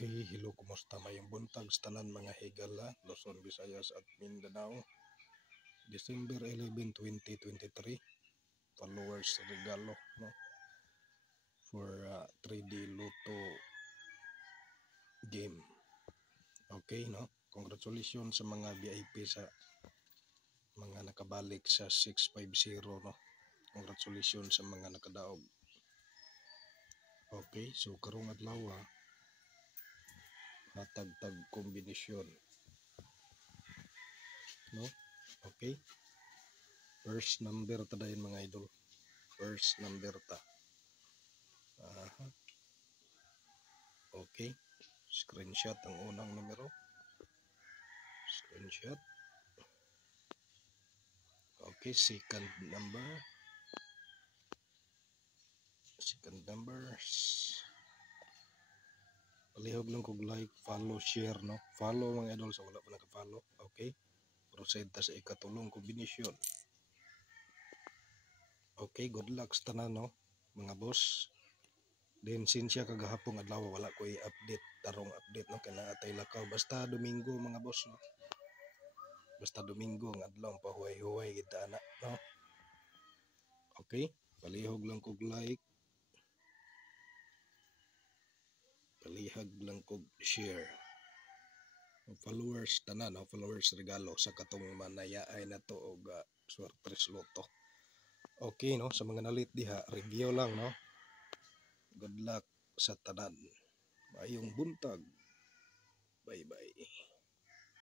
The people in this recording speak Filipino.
Okay, hello, kumusta? Mayong buntag sa tanan mga higala, Luzon, Visayas at Mindanao. December 11, 2023. Followers regalo, no? For 3D Lotto game. Okay, no? Congratulations sa mga VIP sa mga nakabalik sa 650, no? Congratulations sa mga nakadaog. Okay, so karong adlaw hatag-tag kombinasyon, no? Okay, first number ta dayon mga idol, first number ta. Okay, screenshot ang unang numero, screenshot. Okay, second number, palihog lang kog like, follow, share, no? Follow mga idol sa wala pa naka-follow. Okay, proceed ta sa ikatulong kombinasyon. Okay, good luck sa tanan, no mga boss. Then sinsya kagahapong adlaw wala ko i-update, tarong update, no, kaya naatay lakaw basta Domingo mga boss, no, basta Domingo ang adlaw pahuway-huway kita na, no. Okay, palihog lang kog like, palihag lang kog share. Followers tanan, no, followers regalo sa katong manayaay na to og Surprise Lotto. Okay, no, sa mga nalit diha, review lang, no. Good luck sa tanan. Mayong buntag. Bye-bye.